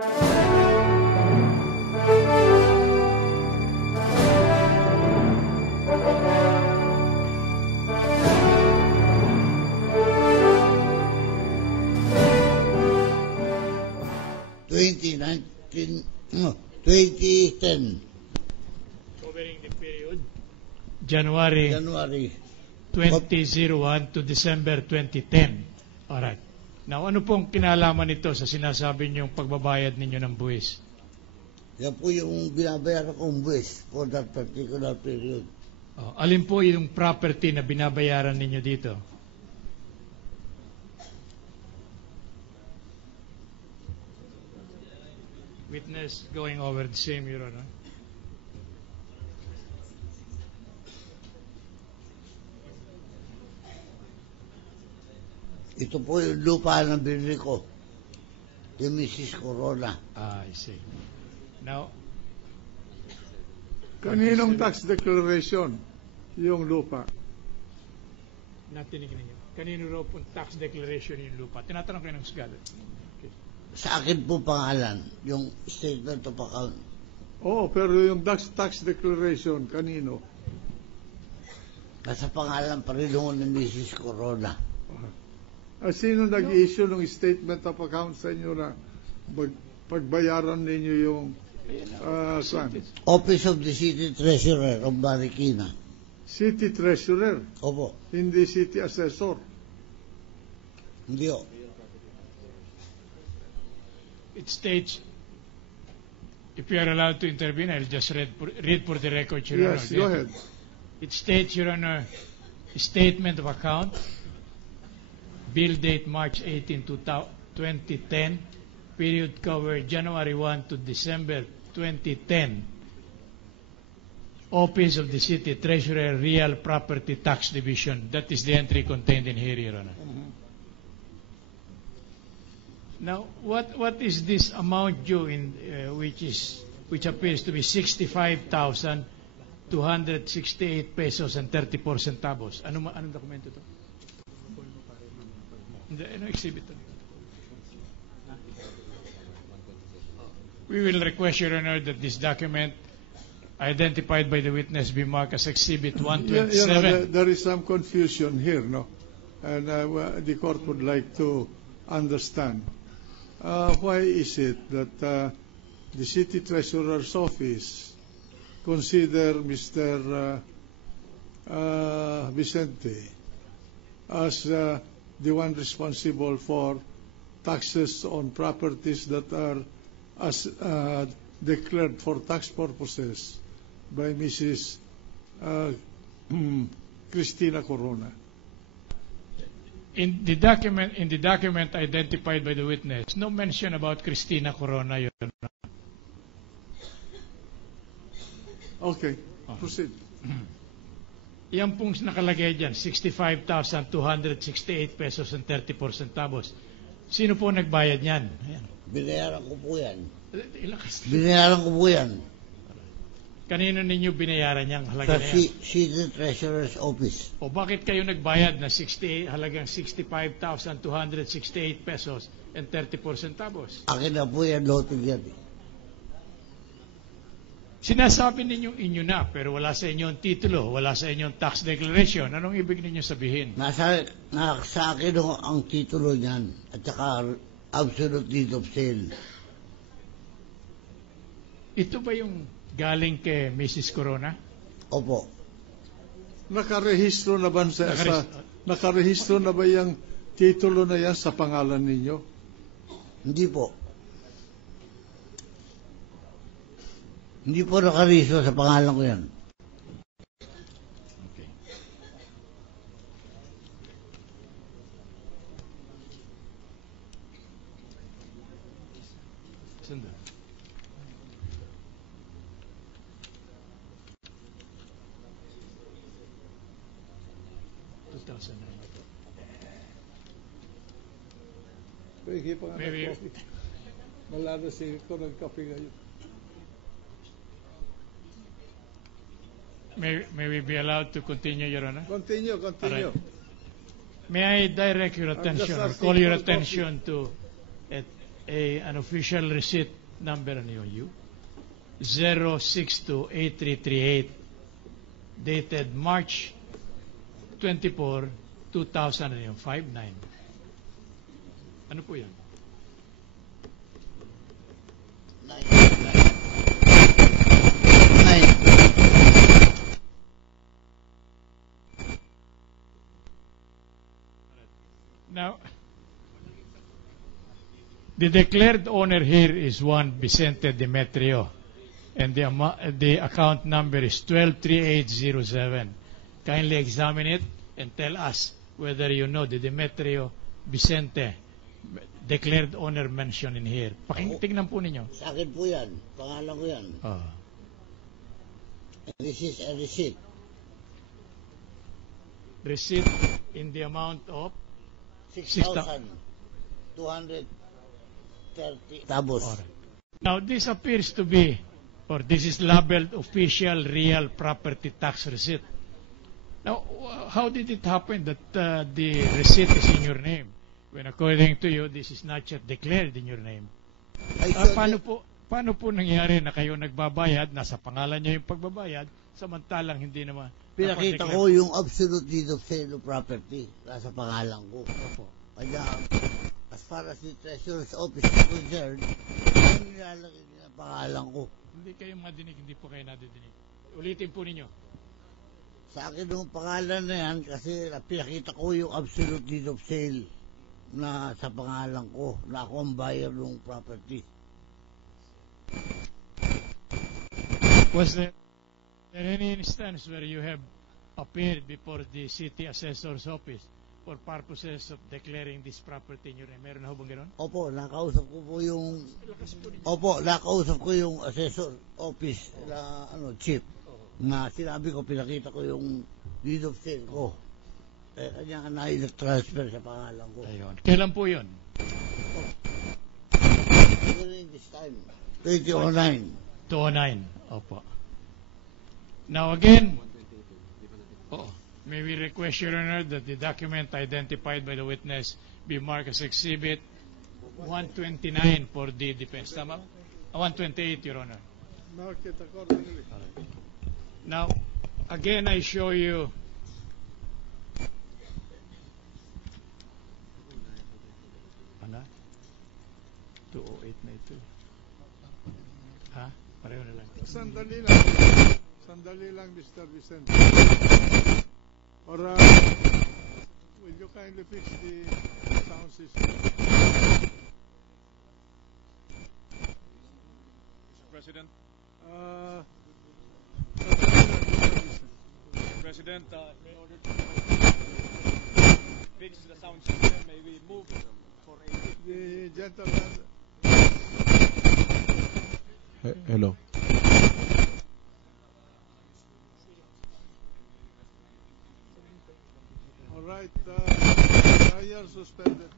No, 2010. Covering the period January 2001 to December 2010. Alright. Now, ano pong kinalaman nito sa sinasabi niyong pagbabayad ninyo ng buwis? Yan po yung binabayaran kong buwis for that particular period. Alin po yung property na binabayaran ninyo dito? Witness going over the same, Your Honor. Ito po yung lupa na binili ko. Yung Mrs. Corona. I see. Now, kaninong tax declaration yung lupa? natinig ninyo. Kanino raw pong tax declaration yung lupa? Tinatanong kayo ng Scarlett. Sa akin po pangalan, yung statement of account. Oo, pero yung tax declaration, kanino? Nasa pangalan pa rin ng Mrs. Corona. Sino nag-issue ng statement of account sa inyo na pagbayaran ninyo yung saan? Office of the City Treasurer of Marikina. City Treasurer? Opo. Hindi City Assessor? Hindi o. It states, if you are allowed to intervene, I'll just read for the record, Your Honor. Yes, go ahead. It states, Your Honor, statement of account, bill date March 18, 2010, period covered January 1 to December 2010, Office of the City Treasurer, Real Property Tax Division. That is the entry contained in here, Your Honor. Now, what is this amount due in which appears to be 65,268 pesos and 34 centavos? Anong dokumento to? Ano exhibit to? We will request, Your Honor, that this document identified by the witness be marked as Exhibit 127. There is some confusion here, no? And the court would like to understand. Why is it that the City Treasurer's Office consider Mr. Vicente as the one responsible for taxes on properties that are as declared for tax purposes by Mrs. Cristina Corona? In the document identified by the witness, no mention about Cristina Corona, Your Honor. Okay, proceed. Yan pong nakalagay dyan, 65,268 pesos and 34 centavos. Sino po nagbayad niyan? Ayan. Binayaran ko po yan. Ilakas. Binayaran ko po yan. Kanino ninyo binayaran niyang halaga Sa na yan? City Treasurer's Office. O bakit kayo nagbayad na halagang 65,268 pesos and 34 centavos? Akin na po yan, loting yan. Sinasabi ninyong inyo na, pero wala sa inyong titulo, wala sa inyong tax declaration. Anong ibig ninyo sabihin? Nasa akin ang titulo niyan at saka absolute deed of sale. Ito ba yung galing kay Mrs. Corona? Opo. Nakarehistro na ba nakarehistro na ba yung titulo na yan sa pangalan ninyo? Hindi po. Hindi po nakarehistro sa pangalan ko yan. Okay. Sandali. Pwede pa nga Maybe. nag-coffee. Malado si ko nag-coffee ngayon. May we be allowed to continue, Your Honor? Continue. Alright. May I direct your attention or asking call your for attention to an official receipt number ano yun, 0628338 dated March 24, 2059. Ano po yan? Nine. Now, the declared owner here is one Vicente Demetrio, and the account number is 123807. Kindly examine it and tell us whether you know the Demetrio Vicente declared owner mentioned in here. Tingnan po ninyo. Sa akin po yan. Pangalan ko yan. This is a receipt. Receipt in the amount of 6,230 tabos. Alright. Now, this appears to be, or this is labeled official real property tax receipt. Now, how did it happen that the receipt is in your name when according to you, this is not yet declared in your name? Paano po nangyari na kayo nagbabayad, nasa pangalan niyo yung pagbabayad, samantalang hindi naman? Pinakita ko yung absolute deed of sale of property. Nasa pangalan ko. Kaya, as far as the Treasurer's Office is concerned, yung nilalagay niya ang pangalan ko. Hindi kayo madinig, hindi po kayo nadidinig. Ulitin po ninyo. Sa akin yung pangalan na yan, kasi pinakita ko yung absolute deed of sale na sa pangalan ko, na ako ang buyer ng property. Was there any instance where you have appeared before the city assessor's office for purposes of declaring this property in your name? Meron na ho bang gano'n? Opo, nakausap ko yung assessor office na chief na sinabi ko, pinakita ko yung deed of sale ko. Kanya na-transfer sa pangalan ko. Ayun. Kailan po yun? During this time, 2009. 2009. Opo. Now again, may we request, Your Honor, that the document identified by the witness be marked as Exhibit 129 for the defense. Tama? 128, Your Honor. Mark it accordingly. Now, again, I show you ano? 208 na ito. Ha? Pareho na lang. Sandali lang, Mr. Vicente. Or, will you kindly fix the sound system? Mr. President, in order to fix the sound system, may we move for a... The gentleman... Hello. All right, trial suspended.